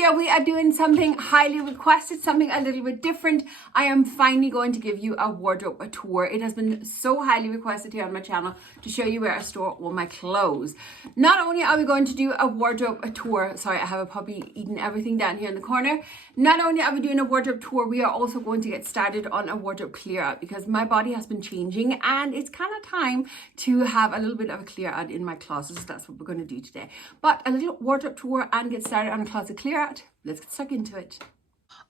video, we are doing something highly requested, something a little bit different. I am finally going to give you a wardrobe tour. It has been so highly requested here on my channel to show you where I store all my clothes. Not only are we going to do a wardrobe tour, sorry, I have a puppy eating everything down here in the corner. Not only are we doing a wardrobe tour, we are also going to get started on a wardrobe clear out because my body has been changing and it's kind of time to have a little bit of a clear out in my closet. So that's what we're going to do today. But a little wardrobe tour and get started on a closet clear out. Let's get stuck into it.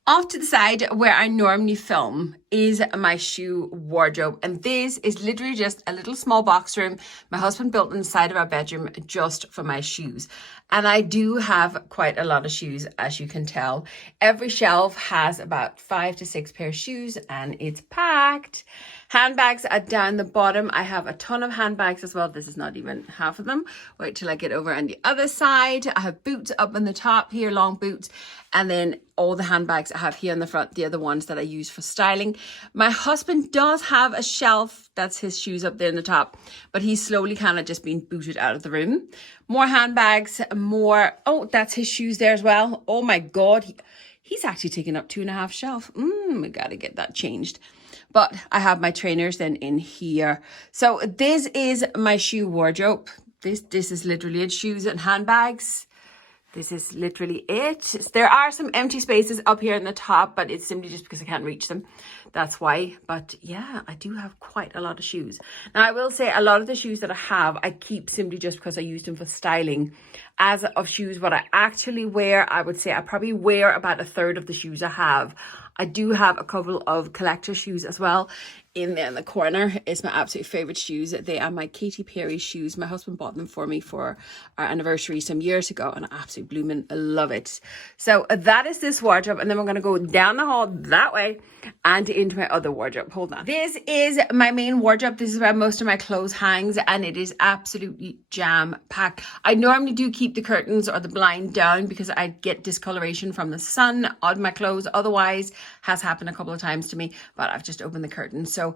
Off to the side where I normally film is my shoe wardrobe, and this is literally just a little small box room my husband built inside of our bedroom just for my shoes. And I do have quite a lot of shoes, as you can tell. Every shelf has about 5 to 6 pair of shoes and it's packed. Handbags are down the bottom. I have a ton of handbags as well. This is not even half of them. Wait till I get over on the other side. I have boots up on the top here, long boots. And then all the handbags I have here in the front, the other ones that I use for styling. My husband does have a shelf. That's his shoes up there in the top. But he's slowly kind of just been booted out of the room. More handbags, more. Oh, that's his shoes there as well. Oh my God. He's actually taken up 2.5 shelf. We got to get that changed. But I have my trainers then in here. So this is my shoe wardrobe. This is literally it. Shoes and handbags. This is literally it. There are some empty spaces up here in the top, but it's simply just because I can't reach them. That's why. But yeah, I do have quite a lot of shoes. Now, I will say a lot of the shoes that I have, I keep simply just because I use them for styling. As of shoes, what I actually wear, I would say I probably wear about 1/3 of the shoes I have. I do have a couple of collector shoes as well. In there in the corner is my absolute favorite shoes. They are my Katy Perry shoes. My husband bought them for me for our anniversary some years ago, and I absolutely blooming love it. So that is this wardrobe, and then we're going to go down the hall that way and into my other wardrobe. Hold on. This is my main wardrobe. This is where most of my clothes hangs, and it is absolutely jam packed. I normally do keep the curtains or the blind down because I get discoloration from the sun on my clothes. Otherwise, has happened a couple of times to me, but I've just opened the curtains. So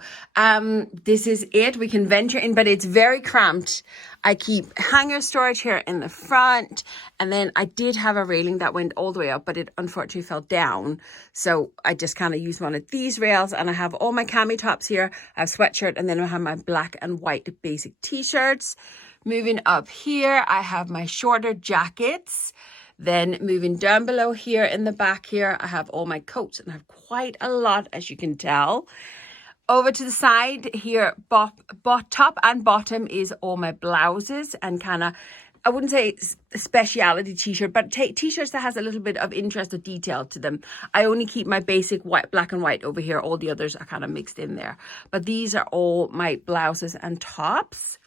this is it. We can venture in, but it's very cramped. I keep hanger storage here in the front, and then I did have a railing that went all the way up, but it unfortunately fell down. So I just kind of used one of these rails, and I have all my cami tops here. I have sweatshirt, and then I have my black and white basic t-shirts. Moving up here, I have my shorter jackets. Then moving down below here in the back here, I have all my coats, and I have quite a lot, as you can tell. Over to the side here, top and bottom is all my blouses and kind of, I wouldn't say speciality t-shirt, but t-shirts that has a little bit of interest or detail to them. I only keep my basic white, black and white over here. All the others are kind of mixed in there. But these are all my blouses and tops.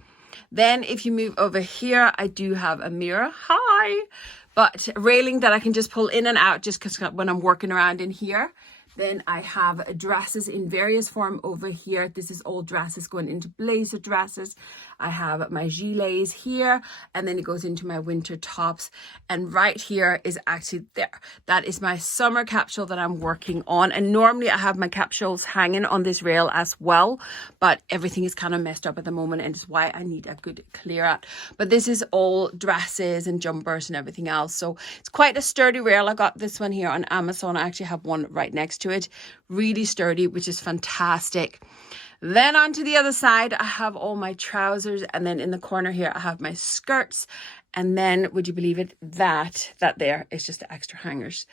Then if you move over here, I do have a mirror. Hi! But railing that I can just pull in and out just because when I'm working around in here. Then I have dresses in various form over here. This is all dresses going into blazer dresses. I have my gilets here, and then it goes into my winter tops. And right here is actually there. That is my summer capsule that I'm working on. And normally I have my capsules hanging on this rail as well, but everything is kind of messed up at the moment, and it's why I need a good clear out. But this is all dresses and jumpers and everything else. So it's quite a sturdy rail. I got this one here on Amazon. I actually have one right next to it. Really sturdy, which is fantastic. Then onto the other side, I have all my trousers, and then in the corner here I have my skirts. And then, would you believe it, that there is just the extra hangers.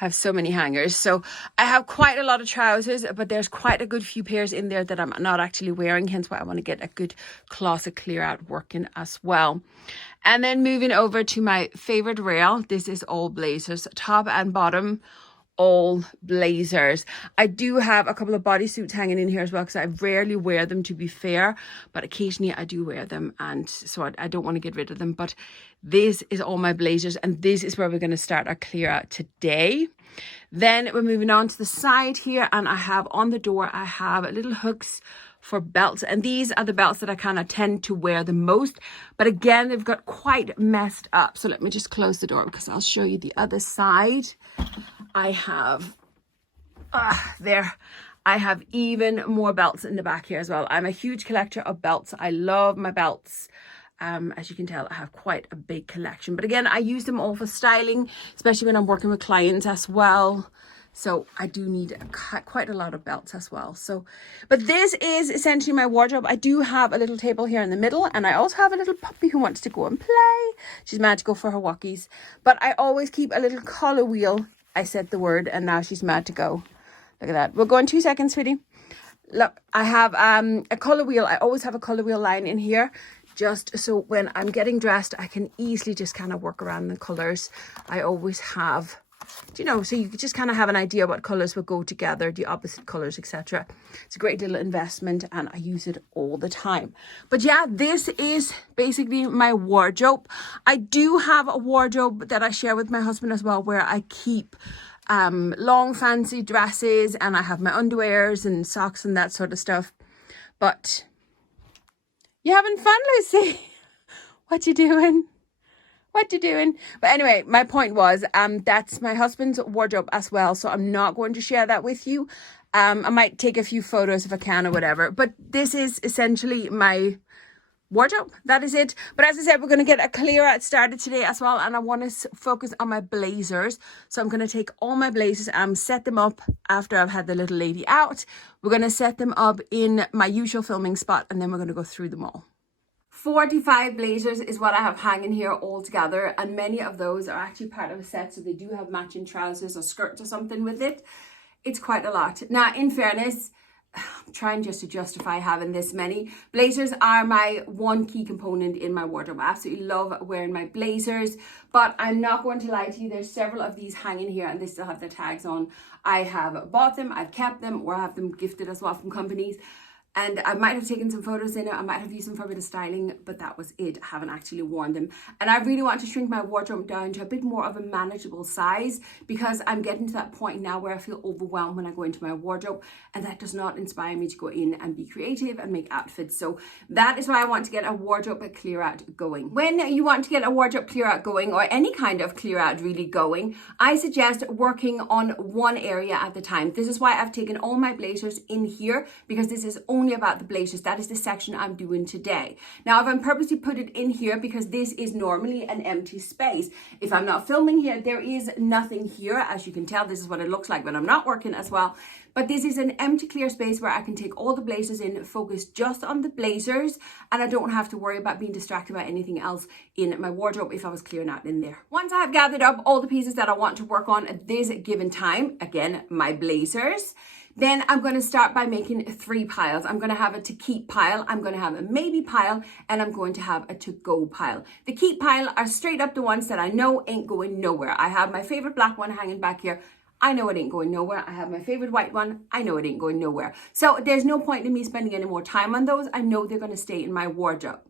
I have so many hangers. So I have quite a lot of trousers, but there's quite a good few pairs in there that I'm not actually wearing, hence why I want to get a good closet clear out working as well. And then moving over to my favorite rail, this is all blazers, top and bottom. All blazers. I do have a couple of bodysuits hanging in here as well because I rarely wear them, to be fair, but occasionally I do wear them, and so I don't want to get rid of them. But this is all my blazers, and this is where we're going to start our clear out today. Then we're moving on to the side here, and I have on the door, I have little hooks for belts, and these are the belts that I kind of tend to wear the most, but again they've got quite messed up. So let me just close the door because I'll show you the other side. I have I have even more belts in the back here as well. I'm a huge collector of belts. I love my belts. As you can tell, I have quite a big collection. But again, I use them all for styling, especially when I'm working with clients as well. So I do need quite a lot of belts as well. So, but this is essentially my wardrobe. I do have a little table here in the middle, and I also have a little puppy who wants to go and play. She's mad to go for her walkies. But I always keep a little collar wheel. I said the word, and now she's mad to go. Look at that. We'll go in 2 seconds, sweetie. Look, I have a color wheel. I always have a color wheel line in here, just so when I'm getting dressed, I can easily just kind of work around the colors. I always have, you know, so you just kind of have an idea what colors will go together, the opposite colors, etc. It's a great little investment, and I use it all the time. But yeah, this is basically my wardrobe. I do have a wardrobe that I share with my husband as well, where I keep long fancy dresses, and I have my underwears and socks and that sort of stuff. But you having fun, Lucy? What you doing? What you doing? But anyway, my point was that's my husband's wardrobe as well, so I'm not going to share that with you. I might take a few photos if I can or whatever, but this is essentially my wardrobe. That is it. But as I said, we're going to get a clear out started today as well, and I want to focus on my blazers. So I'm going to take all my blazers and set them up after I've had the little lady out. We're going to set them up in my usual filming spot, and then we're going to go through them all. 45 blazers is what I have hanging here all together, and many of those are actually part of a set, so they do have matching trousers or skirts or something with it. It's quite a lot. Now, in fairness, I'm trying just to justify having this many. Blazers are my one key component in my wardrobe. I absolutely love wearing my blazers, but I'm not going to lie to you. There's several of these hanging here, and they still have their tags on. I have bought them, I've kept them, or I have them gifted as well from companies. And I might have taken some photos in it. I might have used them for a bit of styling, but that was it. I haven't actually worn them. And I really want to shrink my wardrobe down to a bit more of a manageable size, because I'm getting to that point now where I feel overwhelmed when I go into my wardrobe, and that does not inspire me to go in and be creative and make outfits. So that is why I want to get a wardrobe clear out going. When you want to get a wardrobe clear out going, or any kind of clear out really going, I suggest working on one area at the time. This is why I've taken all my blazers in here, because this is only about the blazers. That is the section I'm doing today. Now, I've purposely put it in here because this is normally an empty space. If I'm not filming here, there is nothing here. As you can tell, this is what it looks like when I'm not working as well. But this is an empty clear space where I can take all the blazers in, focus just on the blazers, and I don't have to worry about being distracted by anything else in my wardrobe if I was clearing out in there. Once I have gathered up all the pieces that I want to work on at this given time, again, my blazers, then I'm going to start by making 3 piles. I'm going to have a to keep pile, I'm going to have a maybe pile, and I'm going to have a to go pile. The keep pile are straight up the ones that I know ain't going nowhere. I have my favorite black one hanging back here. I know it ain't going nowhere. I have my favorite white one. I know it ain't going nowhere. So there's no point in me spending any more time on those. I know they're going to stay in my wardrobe.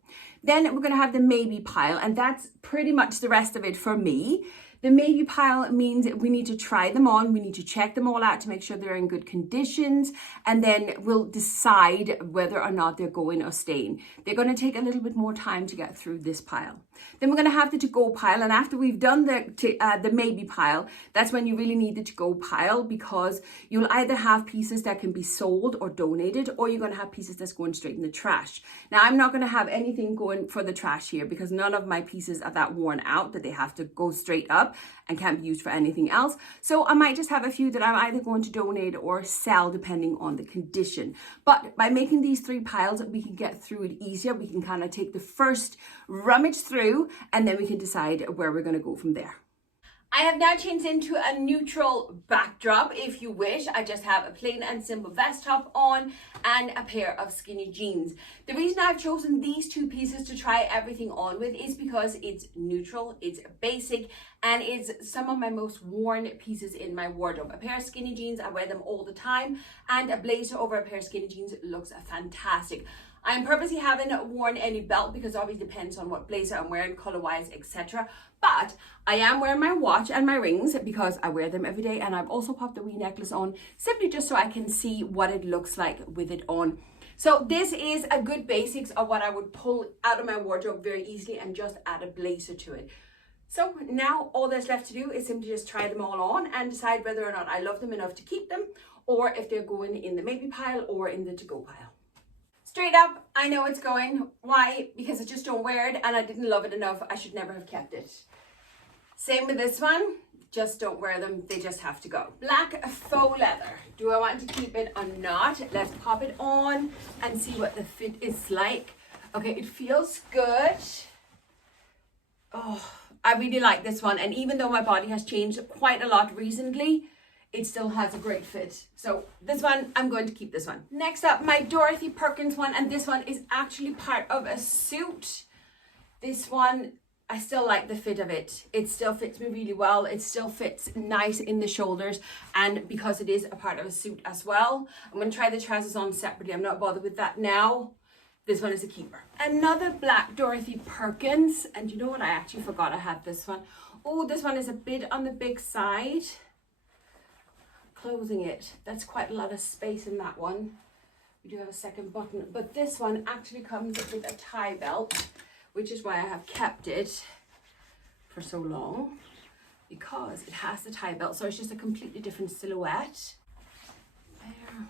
Then we're going to have the maybe pile, and that's pretty much the rest of it for me. The maybe pile means we need to try them on. We need to check them all out to make sure they're in good conditions. And then we'll decide whether or not they're going or staying. They're going to take a little bit more time to get through this pile. Then we're going to have the to-go pile. And after we've done the maybe pile, that's when you really need the to-go pile, because you'll either have pieces that can be sold or donated, or you're going to have pieces that's going straight in the trash. Now, I'm not going to have anything going for the trash here, because none of my pieces are that worn out that they have to go straight up and can't be used for anything else. So I might just have a few that I'm either going to donate or sell depending on the condition. But by making these 3 piles, we can get through it easier. We can kind of take the first rummage through, and then we can decide where we're going to go from there. I have now changed into a neutral backdrop, if you wish. I just have a plain and simple vest top on and a pair of skinny jeans. The reason I've chosen these 2 pieces to try everything on with is because it's neutral, it's basic, and it's some of my most worn pieces in my wardrobe. A pair of skinny jeans, I wear them all the time, and a blazer over a pair of skinny jeans looks fantastic. I'm purposely haven't worn any belt because it always depends on what blazer I'm wearing, color-wise, etc. But I am wearing my watch and my rings because I wear them every day, and I've also popped the wee necklace on simply just so I can see what it looks like with it on. So this is a good basics of what I would pull out of my wardrobe very easily and just add a blazer to it. So now all that's left to do is simply just try them all on and decide whether or not I love them enough to keep them, or if they're going in the maybe pile or in the to-go pile. Straight up, I know it's going. Why? Because I just don't wear it and I didn't love it enough. I should never have kept it. Same with this one. Just don't wear them. They just have to go. Black faux leather. Do I want to keep it or not? Let's pop it on and see what the fit is like. Okay, it feels good. Oh, I really like this one. And even though my body has changed quite a lot recently, it still has a great fit. So this one, I'm going to keep this one. Next up, my Dorothy Perkins one. And this one is actually part of a suit. This one, I still like the fit of it. It still fits me really well. It still fits nice in the shoulders. And because it is a part of a suit as well, I'm going to try the trousers on separately. I'm not bothered with that now. This one is a keeper. Another black Dorothy Perkins. And you know what? I actually forgot I had this one. Oh, this one is a bit on the big side. Closing it. That's quite a lot of space in that one. We do have a second button. But this one actually comes with a tie belt, which is why I have kept it for so long, because it has the tie belt. So it's just a completely different silhouette. There.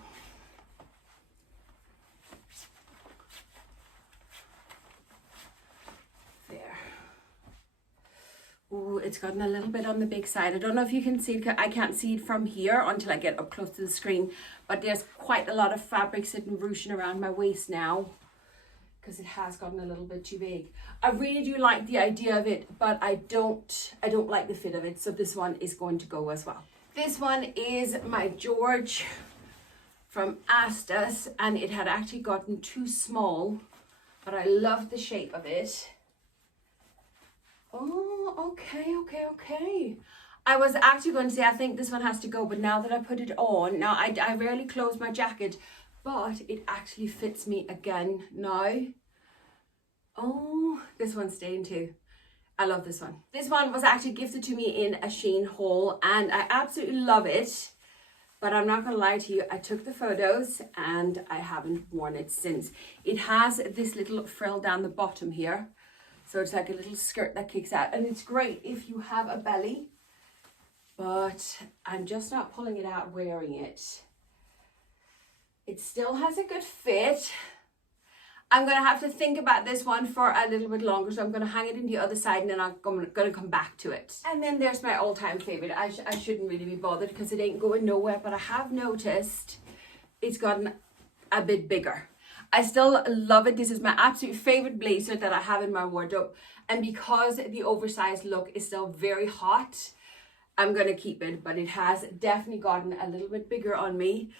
There. Ooh, it's gotten a little bit on the big side. I don't know if you can see it. I can't see it from here until I get up close to the screen, but there's quite a lot of fabric sitting ruching around my waist now, because it has gotten a little bit too big. I really do like the idea of it, but I don't like the fit of it. So this one is going to go as well. This one is my George from Astus, and it had actually gotten too small, but I love the shape of it. Oh, okay. I was actually going to say, I think this one has to go, but now that I put it on, now I rarely close my jacket, but it actually fits me again now. Oh, this one's staying too. I love this one. This one was actually gifted to me in a Shein haul, and I absolutely love it. But I'm not going to lie to you, I took the photos and I haven't worn it since. It has this little frill down the bottom here. So it's like a little skirt that kicks out. And it's great if you have a belly. But I'm just not pulling it out wearing it. It still has a good fit. I'm going to have to think about this one for a little bit longer. So I'm going to hang it in the other side and then I'm going to come back to it. And then there's my all-time favorite. I shouldn't really be bothered because it ain't going nowhere. But I have noticed it's gotten a bit bigger. I still love it. This is my absolute favorite blazer that I have in my wardrobe. And because the oversized look is still very hot, I'm going to keep it. But it has definitely gotten a little bit bigger on me.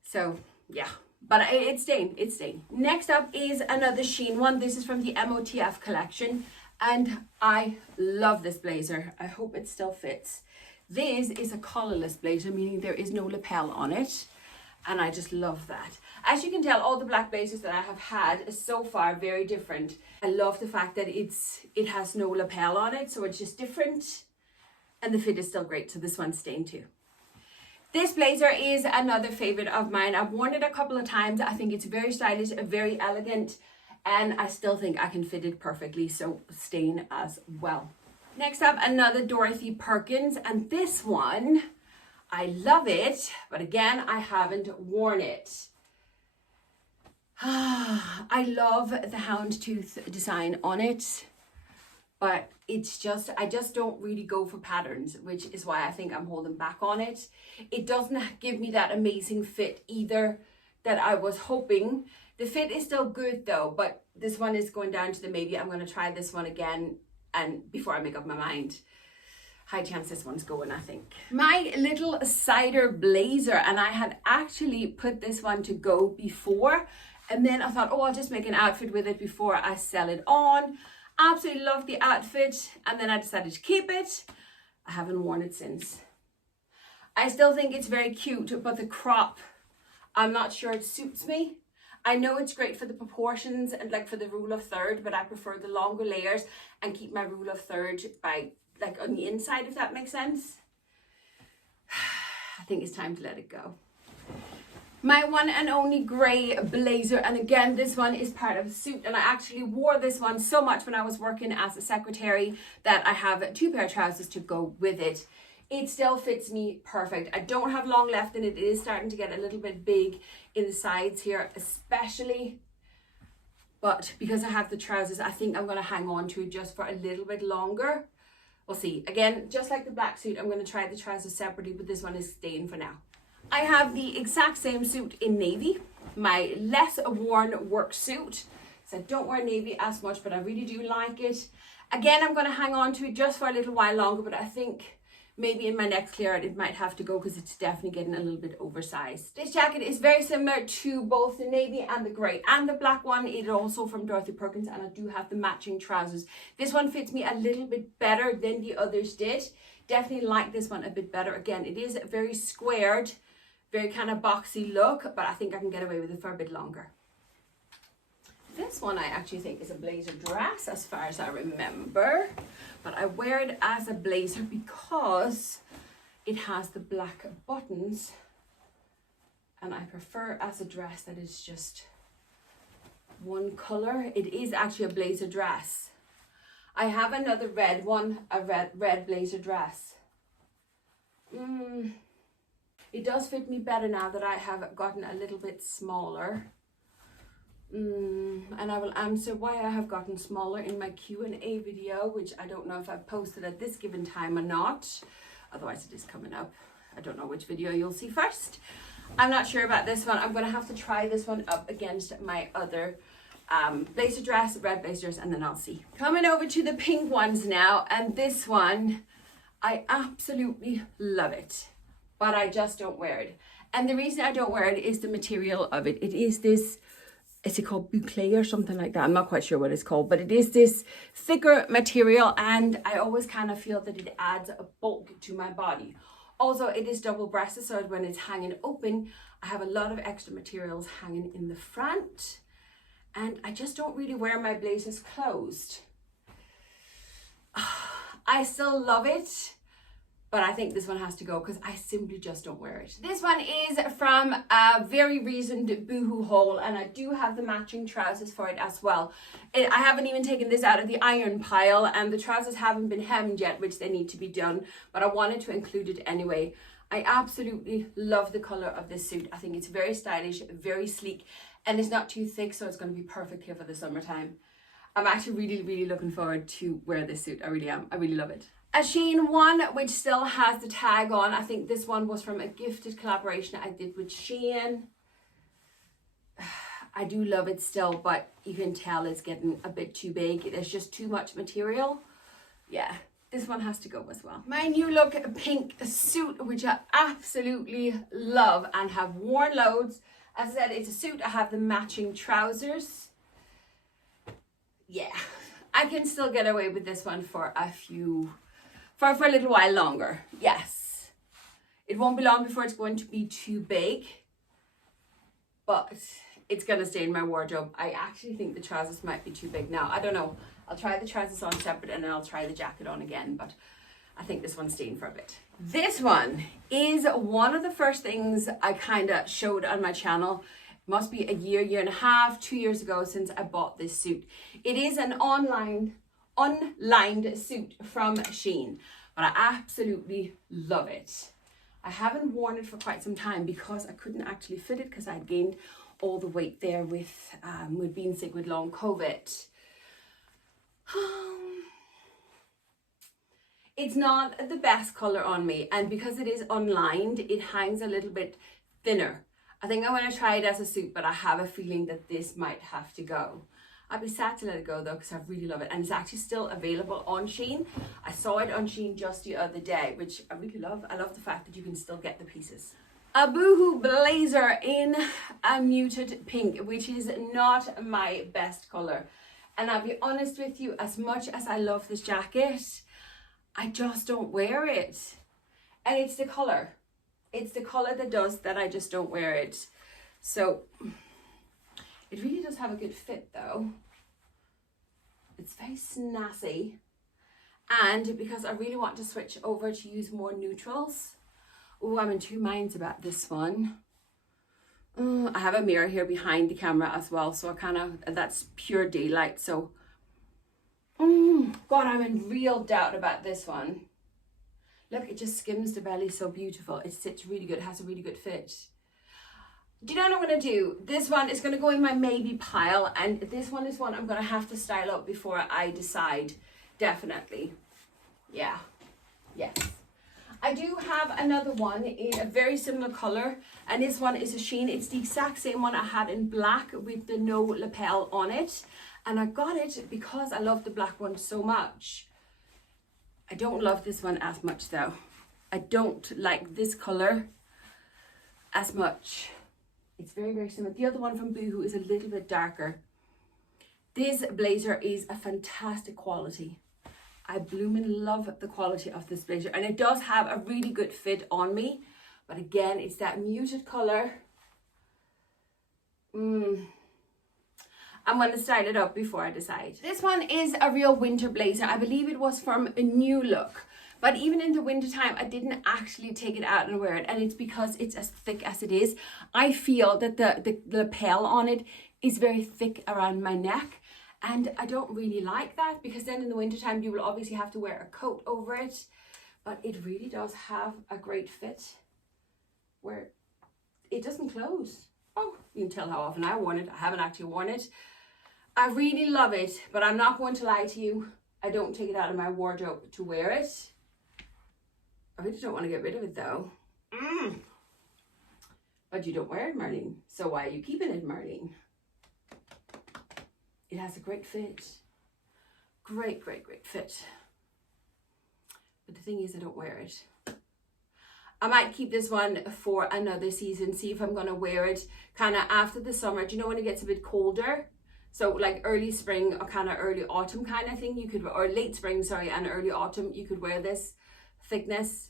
So yeah, but it's staying. Next up is another Shein one. This is from the MOTF collection. And I love this blazer. I hope it still fits. This is a collarless blazer, meaning there is no lapel on it. And I just love that. As you can tell, all the black blazers that I have had so far are very different. I love the fact that it has no lapel on it, so it's just different. And the fit is still great, so this one's staying too. This blazer is another favorite of mine. I've worn it a couple of times. I think it's very stylish, very elegant, and I still think I can fit it perfectly, so staying as well. Next up, another Dorothy Perkins, and this one, I love it, but again, I haven't worn it. I love the houndstooth design on it, but it's just, I just don't really go for patterns, which is why I think I'm holding back on it. It doesn't give me that amazing fit either that I was hoping. The fit is still good though, but this one is going down to the maybe. I'm going to try this one again and before I make up my mind. High chance this one's going, I think. My little cider blazer, and I had actually put this one to go before, and then I thought, oh, I'll just make an outfit with it before I sell it on. Absolutely love the outfit, and then I decided to keep it. I haven't worn it since. I still think it's very cute, but the crop, I'm not sure it suits me. I know it's great for the proportions and like for the rule of third, but I prefer the longer layers and keep my rule of third by like on the inside, if that makes sense. I think it's time to let it go. My one and only grey blazer, and again, this one is part of a suit, and I actually wore this one so much when I was working as a secretary that I have 2 pair of trousers to go with it. It still fits me perfect. I don't have long left in it. It is starting to get a little bit big in the sides here, especially. But because I have the trousers, I think I'm going to hang on to it just for a little bit longer. We'll see. Again, just like the black suit, I'm going to try the trousers separately, but this one is staying for now. I have the exact same suit in navy, my less worn work suit. So I don't wear navy as much, but I really do like it. Again, I'm going to hang on to it just for a little while longer, but I think maybe in my next clear out it might have to go because it's definitely getting a little bit oversized. This jacket is very similar to both the navy and the grey and the black one. It is also from Dorothy Perkins, and I do have the matching trousers. This one fits me a little bit better than the others did. Definitely like this one a bit better. Again, it is very squared, very kind of boxy look, but I think I can get away with it for a bit longer. This one I actually think is a blazer dress as far as I remember, but I wear it as a blazer because it has the black buttons, and I prefer as a dress that is just one color. It is actually a blazer dress. I have another red one, a red blazer dress. It does fit me better now that I have gotten a little bit smaller. And I will answer why I have gotten smaller in my Q&A video, which I don't know if I've posted at this given time or not. Otherwise it is coming up. I don't know which video you'll see first. I'm not sure about this one. I'm going to have to try this one up against my other blazer dress, red blazers, and then I'll see. Coming over to the pink ones now, and this one, I absolutely love it, but I just don't wear it. And the reason I don't wear it is the material of it. It is this, is it called boucle or something like that? I'm not quite sure what it's called, but it is this thicker material, and I always kind of feel that it adds a bulk to my body. Also, it is double breasted, so when it's hanging open, I have a lot of extra materials hanging in the front, and I just don't really wear my blazers closed. I still love it, but I think this one has to go because I simply just don't wear it. This one is from a very recent Boohoo haul, and I do have the matching trousers for it as well. I haven't even taken this out of the iron pile, and the trousers haven't been hemmed yet, which they need to be done, but I wanted to include it anyway. I absolutely love the color of this suit. I think it's very stylish, very sleek, and it's not too thick, so it's going to be perfect here for the summertime. I'm actually really looking forward to wear this suit. I really am. I really love it. A Shein one, which still has the tag on. I think this one was from a gifted collaboration I did with Shein. I do love it still, but you can tell it's getting a bit too big. There's just too much material. Yeah, this one has to go as well. My new look pink suit, which I absolutely love and have worn loads. As I said, it's a suit. I have the matching trousers. Yeah, I can still get away with this one for for a little while longer. Yes, it won't be long before it's going to be too big, but it's going to stay in my wardrobe. I actually think the trousers might be too big now. I don't know. I'll try the trousers on separate, and then I'll try the jacket on again, but I think this one's staying for a bit. This one is one of the first things I kind of showed on my channel. It must be a year and a half, 2 years ago since I bought this suit. It is an unlined suit from Shein, but I absolutely love it. I haven't worn it for quite some time because I couldn't actually fit it because I had gained all the weight there with being sick with long COVID. It's not the best color on me, and because it is unlined, it hangs a little bit thinner. I think I'm going to try it as a suit, but I have a feeling that this might have to go. I'd be sad to let it go though, because I really love it, and it's actually still available on Shein. I saw it on Shein just the other day, which I really love. I love the fact that you can still get the pieces. A Boohoo blazer in a muted pink, which is not my best color. And I'll be honest with you, as much as I love this jacket, I just don't wear it. And it's the color. It's the color that does that. I just don't wear it. So it really does have a good fit though. It's very snazzy. And because I really want to switch over to use more neutrals. Oh, I'm in two minds about this one. I have a mirror here behind the camera as well, so I kind of, that's pure daylight. So, God, I'm in real doubt about this one. Look, it just skims the belly so beautiful. It sits really good, it has a really good fit. Do you know what I'm going to do? This one is going to go in my maybe pile, and this one is one I'm going to have to style up before I decide. Definitely. Yeah. Yes. I do have another one in a very similar color, and this one is a Shein. It's the exact same one I had in black with the no lapel on it, and I got it because I love the black one so much. I don't love this one as much though. I don't like this color as much. It's very, very similar. The other one from Boohoo is a little bit darker. This blazer is a fantastic quality. I blooming love the quality of this blazer, and it does have a really good fit on me, but again, it's that muted color. I'm going to style it up before I decide. This one is a real winter blazer. I believe it was from a New Look, but even in the winter time, I didn't actually take it out and wear it, and it's because it's as thick as it is. I feel that the lapel on it is very thick around my neck, and I don't really like that, because then in the wintertime you will obviously have to wear a coat over it. But it really does have a great fit where it doesn't close. Oh, you can tell how often I worn it. I haven't actually worn it. I really love it, but I'm not going to lie to you. I don't take it out of my wardrobe to wear it. I really don't want to get rid of it though. But you don't wear it, Marleen. So why are you keeping it, Marleen? It has a great fit. Great, great, great fit. But the thing is, I don't wear it. I might keep this one for another season, see if I'm going to wear it kind of after the summer. Do you know when it gets a bit colder? So like early spring or kind of early autumn kind of thing, you could, or late spring, sorry, and early autumn, you could wear this thickness.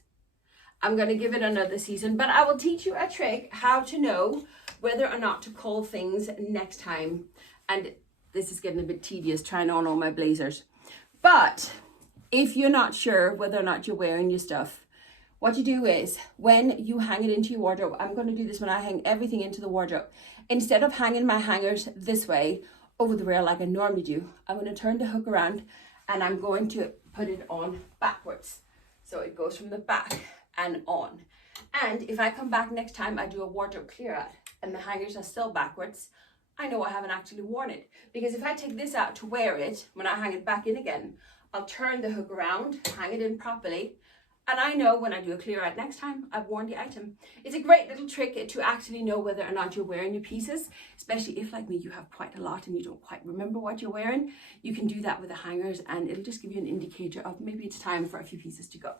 I'm going to give it another season, but I will teach you a trick how to know whether or not to call things next time. And this is getting a bit tedious trying on all my blazers. But if you're not sure whether or not you're wearing your stuff, what you do is when you hang it into your wardrobe, I'm going to do this when I hang everything into the wardrobe. Instead of hanging my hangers this way over the rail like I normally do, I'm going to turn the hook around and I'm going to put it on backwards. So it goes from the back and on. And if I come back next time I do a wardrobe clear out and the hangers are still backwards, I know I haven't actually worn it. Because if I take this out to wear it, when I hang it back in again, I'll turn the hook around, hang it in properly, and I know when I do a clear out next time, I've worn the item. It's a great little trick to actually know whether or not you're wearing your pieces, especially if, like me, you have quite a lot and you don't quite remember what you're wearing. You can do that with the hangers, and it'll just give you an indicator of maybe it's time for a few pieces to go.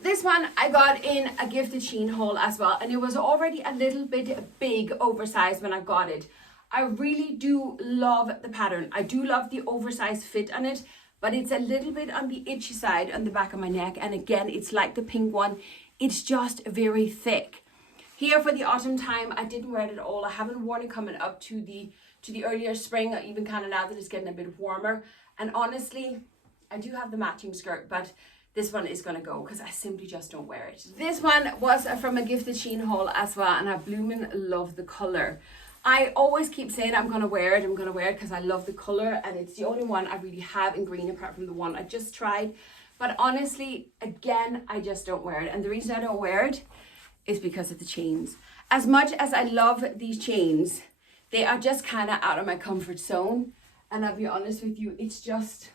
This one I got in a gifted Shein haul as well, and it was already a little bit big, oversized when I got it. I really do love the pattern. I do love the oversized fit on it, but it's a little bit on the itchy side on the back of my neck. And again, it's like the pink one. It's just very thick. Here for the autumn time, I didn't wear it at all. I haven't worn it coming up to the earlier spring, even kind of now that it's getting a bit warmer. And honestly, I do have the matching skirt, but this one is going to go because I simply just don't wear it. This one was from a gifted Shein haul as well, and I blooming love the color. I always keep saying I'm going to wear it because I love the color, and it's the only one I really have in green apart from the one I just tried. But honestly, again, I just don't wear it. And the reason I don't wear it is because of the chains. As much as I love these chains, they are just kind of out of my comfort zone. And I'll be honest with you, it's just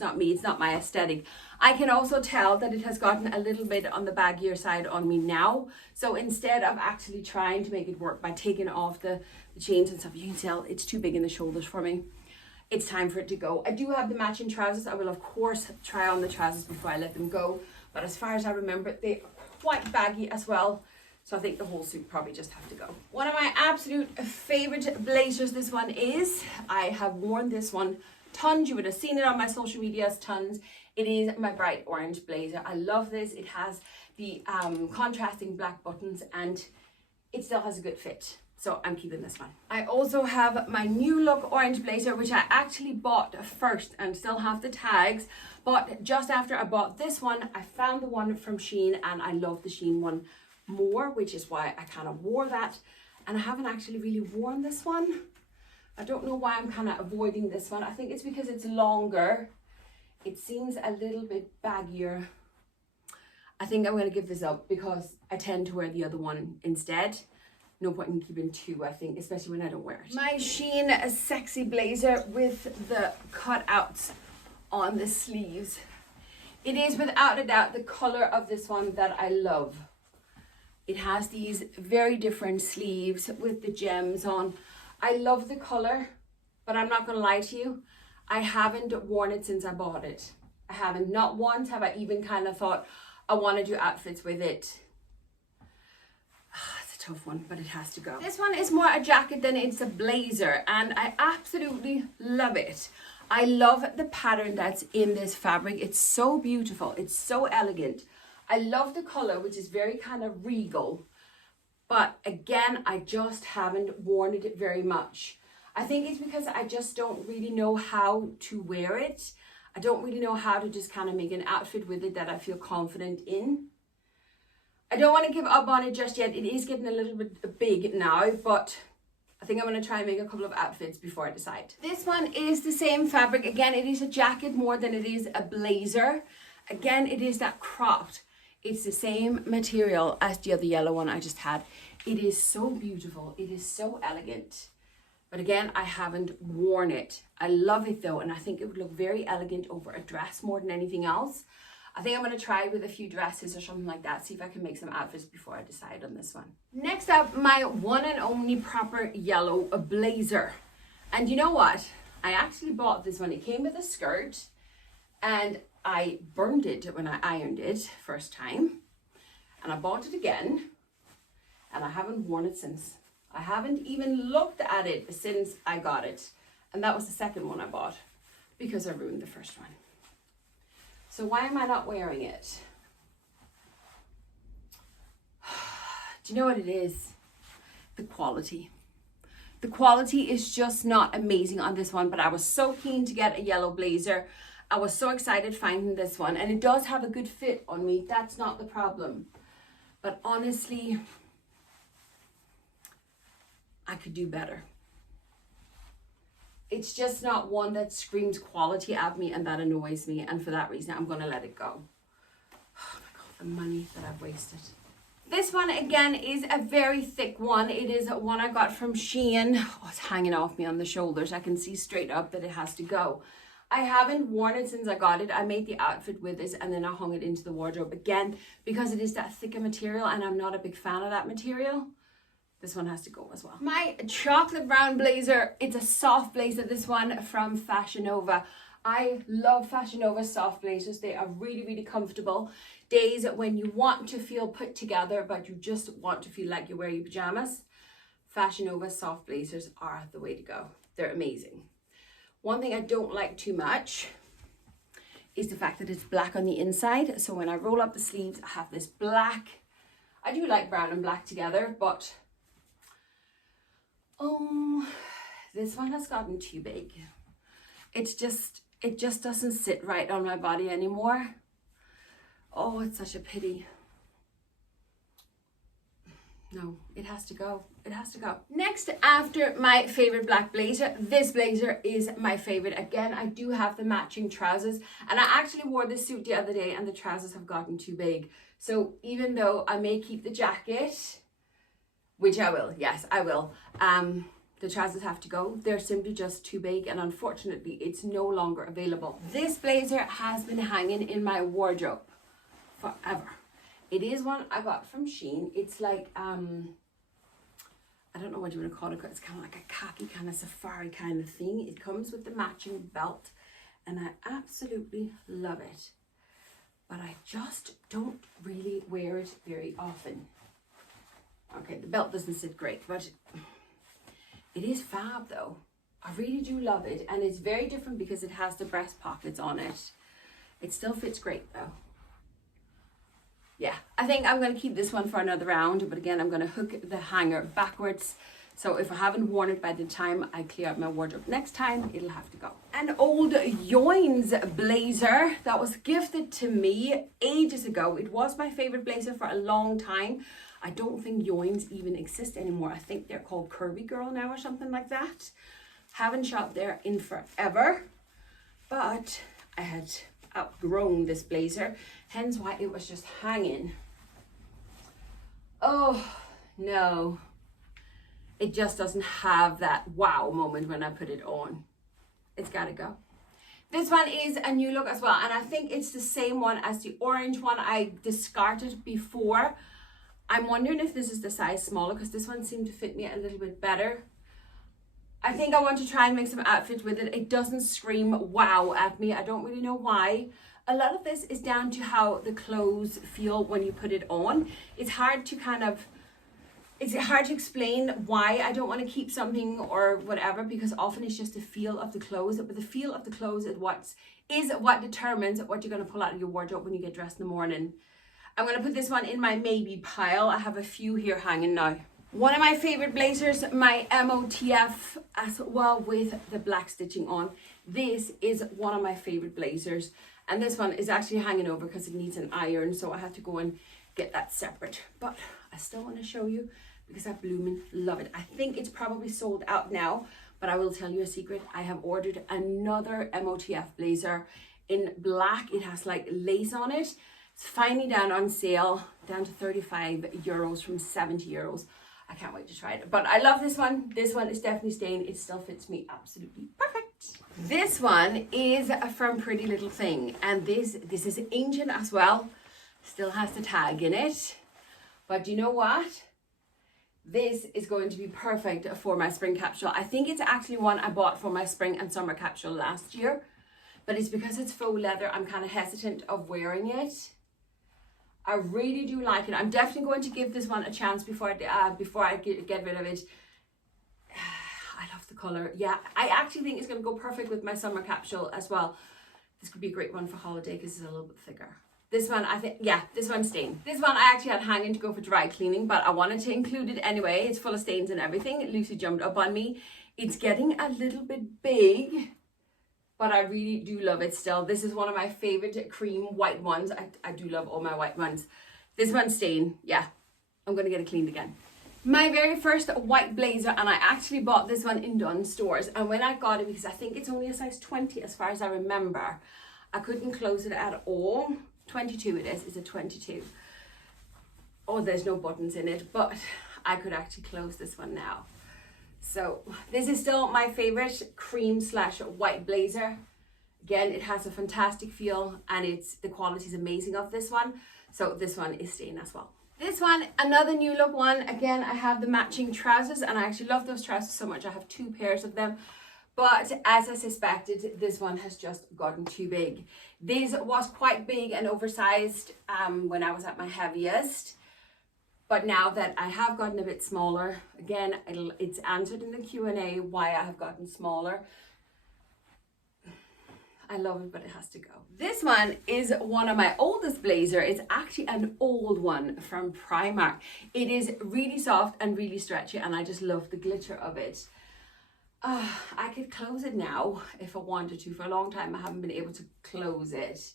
not me. It's not my aesthetic. I can also tell that it has gotten a little bit on the baggier side on me now. So instead of actually trying to make it work by taking off the chains and stuff, you can tell it's too big in the shoulders for me. It's time for it to go. I do have the matching trousers. I will of course try on the trousers before I let them go. But as far as I remember, they are quite baggy as well. So I think the whole suit probably just have to go. One of my absolute favorite blazers this one is. I have worn this one tons. You would have seen it on my social medias tons. It is my bright orange blazer. I love this. It has the contrasting black buttons and it still has a good fit. So I'm keeping this one. I also have my New Look orange blazer, which I actually bought first and still have the tags. But just after I bought this one, I found the one from Shein and I love the Shein one more, which is why I kind of wore that. And I haven't actually really worn this one. I don't know why I'm kind of avoiding this one. I think it's because it's longer. It seems a little bit baggier. I think I'm going to give this up because I tend to wear the other one instead. no point in keeping two, I think, especially when I don't wear it. My Shein sexy blazer with the cutouts on the sleeves. It is without a doubt the color of this one that I love. It has these very different sleeves with the gems on. I love the color, but I'm not gonna lie to you, I haven't worn it since I bought it. I haven't. Not once have I even kind of thought I want to do outfits with it. It's a tough one, but it has to go. This one is more a jacket than it's a blazer, and I absolutely love it. I love the pattern that's in this fabric. It's so beautiful. It's so elegant. I love the color, which is very kind of regal. But again, I just haven't worn it very much. I think it's because I just don't really know how to wear it. I don't really know how to just kind of make an outfit with it that I feel confident in. I don't want to give up on it just yet. It is getting a little bit big now, but I think I'm going to try and make a couple of outfits before I decide. This one is the same fabric. Again, it is a jacket more than it is a blazer. Again, it is that cropped. It's the same material as the other yellow one I just had. It is so beautiful. It is so elegant. But again, I haven't worn it. I love it though, and I think it would look very elegant over a dress more than anything else. I think I'm going to try with a few dresses or something like that, see if I can make some outfits before I decide on this one. Next up, my one and only proper yellow blazer. And you know what? I actually bought this one. It came with a skirt, and I burned it when I ironed it first time. And I bought it again, and I haven't worn it since. I haven't even looked at it since I got it. And that was the second one I bought because I ruined the first one. So why am I not wearing it? Do you know what it is? The quality. The quality is just not amazing on this one, but I was so keen to get a yellow blazer. I was so excited finding this one, and it does have a good fit on me. That's not the problem. But honestly, I could do better. It's just not one that screams quality at me, and that annoys me. And for that reason, I'm going to let it go. Oh my God, the money that I've wasted. This one again is a very thick one. It is one I got from Shein. Oh, it's hanging off me on the shoulders. I can see straight up that it has to go. I haven't worn it since I got it. I made the outfit with this, and then I hung it into the wardrobe again because it is that thicker material, and I'm not a big fan of that material. This one has to go as well. My chocolate brown blazer, it's a soft blazer, this one from Fashion Nova. I love Fashion Nova soft blazers. They are really, really comfortable. Days when you want to feel put together, but you just want to feel like you're wearing your pajamas, Fashion Nova soft blazers are the way to go. They're amazing. One thing I don't like too much is the fact that it's black on the inside. So when I roll up the sleeves, I have this black. I do like brown and black together, but oh, this one has gotten too big. It just doesn't sit right on my body anymore. Oh, it's such a pity. No, it has to go. It has to go. Next, after my favorite black blazer, this blazer is my favorite. Again, I do have the matching trousers, and I actually wore this suit the other day and the trousers have gotten too big. So even though I may keep the jacket, which I will, yes, I will, the trousers have to go. They're simply just too big, and unfortunately, it's no longer available. This blazer has been hanging in my wardrobe forever. It is one I got from Shein. It's like, I don't know what you want to call it. It's kind of like a khaki kind of safari kind of thing. It comes with the matching belt, and I absolutely love it. But I just don't really wear it very often. Okay, the belt doesn't sit great, but it is fab though. I really do love it, and it's very different because it has the breast pockets on it. It still fits great though. Yeah, I think I'm going to keep this one for another round, but again, I'm going to hook the hanger backwards. So if I haven't worn it by the time I clear out my wardrobe next time, it'll have to go. An old Yoins blazer that was gifted to me ages ago. It was my favorite blazer for a long time. I don't think Yoins even exist anymore. I think they're called Curvy Girl now or something like that. Haven't shopped there in forever, but I had outgrown this blazer, hence why it was just hanging. Oh no, it just doesn't have that wow moment when I put it on. It's gotta go. This one is a new look as well, and I think it's the same one as the orange one I discarded before. I'm wondering if this is the size smaller, because this one seemed to fit me a little bit better. I think I want to try and make some outfits with it. It doesn't scream wow at me. I don't really know why. A lot of this is down to how the clothes feel when you put it on. It's hard to explain why I don't want to keep something or whatever, because often it's just the feel of the clothes. But the feel of the clothes is what determines what you're going to pull out of your wardrobe when you get dressed in the morning. I'm going to put this one in my maybe pile. I have a few here hanging now. One of my favorite blazers, my MOTF, as well, with the black stitching on. This is one of my favorite blazers, and this one is actually hanging over because it needs an iron, so I have to go and get that separate. But I still want to show you because I blooming love it. I think it's probably sold out now, but I will tell you a secret. I have ordered another MOTF blazer in black. It has like lace on it. It's finally down on sale, down to 35 euros from 70 euros. I can't wait to try it. But I love this one. This one is definitely staying. It still fits me absolutely perfect. This one is from Pretty Little Thing. And this is ancient as well. Still has the tag in it. But you know what? This is going to be perfect for my spring capsule. I think it's actually one I bought for my spring and summer capsule last year. But it's because it's faux leather, I'm kind of hesitant of wearing it. I really do like it. I'm definitely going to give this one a chance before I get rid of it. I love the color. Yeah, I actually think it's going to go perfect with my summer capsule as well. This could be a great one for holiday because it's a little bit thicker. This one, I think, yeah, this one's stained. This one I actually had hanging to go for dry cleaning, but I wanted to include it anyway. It's full of stains and everything. Lucy jumped up on me. It's getting a little bit big, but I really do love it still. This is one of my favorite cream white ones. I do love all my white ones. This one's stained. Yeah, I'm gonna get it cleaned again. My very first white blazer, and I actually bought this one in Dunnes Stores. And when I got it, because I think it's only a size 20 as far as I remember, I couldn't close it at all. 22 it is, it's a 22. Oh, there's no buttons in it, but I could actually close this one now. So this is still my favorite cream / white blazer. Again, it has a fantastic feel, and the quality is amazing of this one. So this one is staying as well. This one, another new look one. Again, I have the matching trousers, and I actually love those trousers so much. I have 2 pairs of them. But as I suspected, this one has just gotten too big. This was quite big and oversized when I was at my heaviest. But now that I have gotten a bit smaller, again, it's answered in the Q&A why I have gotten smaller. I love it, but it has to go. This one is one of my oldest blazer. It's actually an old one from Primark. It is really soft and really stretchy, and I just love the glitter of it. I could close it now if I wanted to. For a long time, I haven't been able to close it.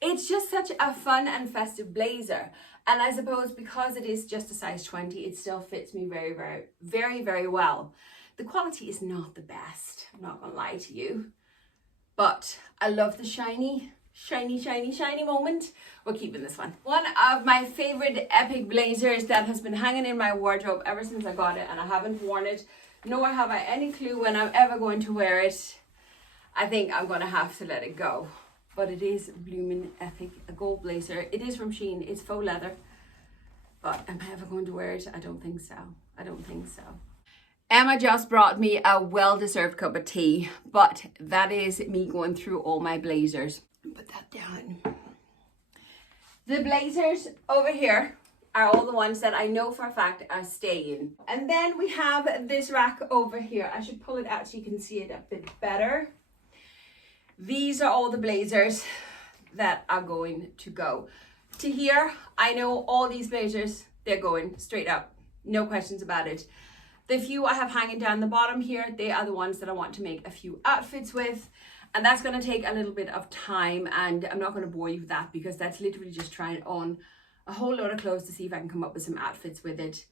It's just such a fun and festive blazer. And I suppose because it is just a size 20, it still fits me very, very, very, very well. The quality is not the best, I'm not gonna lie to you. But I love the shiny moment. We're keeping this one. One of my favorite epic blazers that has been hanging in my wardrobe ever since I got it, and I haven't worn it, nor have I any clue when I'm ever going to wear it. I think I'm gonna have to let it go. But it is blooming epic, a gold blazer. It is from Shein, it's faux leather. But am I ever going to wear it? I don't think so. I don't think so. Emma just brought me a well-deserved cup of tea, but that is me going through all my blazers. Put that down. The blazers over here are all the ones that I know for a fact are staying. And then we have this rack over here. I should pull it out so you can see it a bit better. These are all the blazers that are going to go. To here, I know all these blazers, they're going straight up. No questions about it. The few I have hanging down the bottom here, they are the ones that I want to make a few outfits with. And that's going to take a little bit of time, and I'm not going to bore you with that because that's literally just trying on a whole load of clothes to see if I can come up with some outfits with it.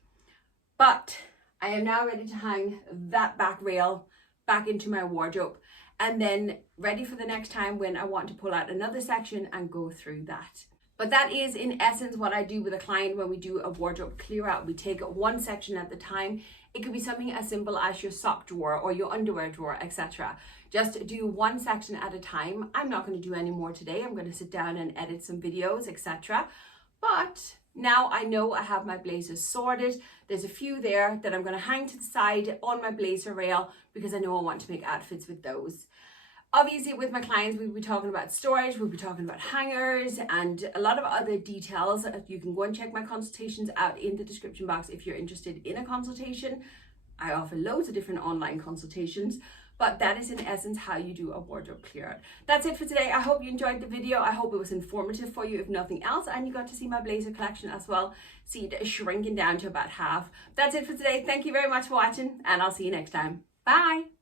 But I am now ready to hang that back rail back into my wardrobe, and then ready for the next time when I want to pull out another section and go through that. But that is in essence what I do with a client when we do a wardrobe clear out. We take one section at the time. It could be something as simple as your sock drawer or your underwear drawer, etc. Just do one section at a time. I'm not going to do any more today. I'm going to sit down and edit some videos, etc. But now I know I have my blazers sorted. There's a few there that I'm going to hang to the side on my blazer rail because I know I want to make outfits with those. Obviously, with my clients, we'll be talking about storage, we'll be talking about hangers and a lot of other details. You can go and check my consultations out in the description box if you're interested in a consultation. I offer loads of different online consultations, but that is in essence how you do a wardrobe clear out. That's it for today. I hope you enjoyed the video. I hope it was informative for you, if nothing else, and you got to see my blazer collection as well. See it shrinking down to about half. That's it for today. Thank you very much for watching, and I'll see you next time. Bye.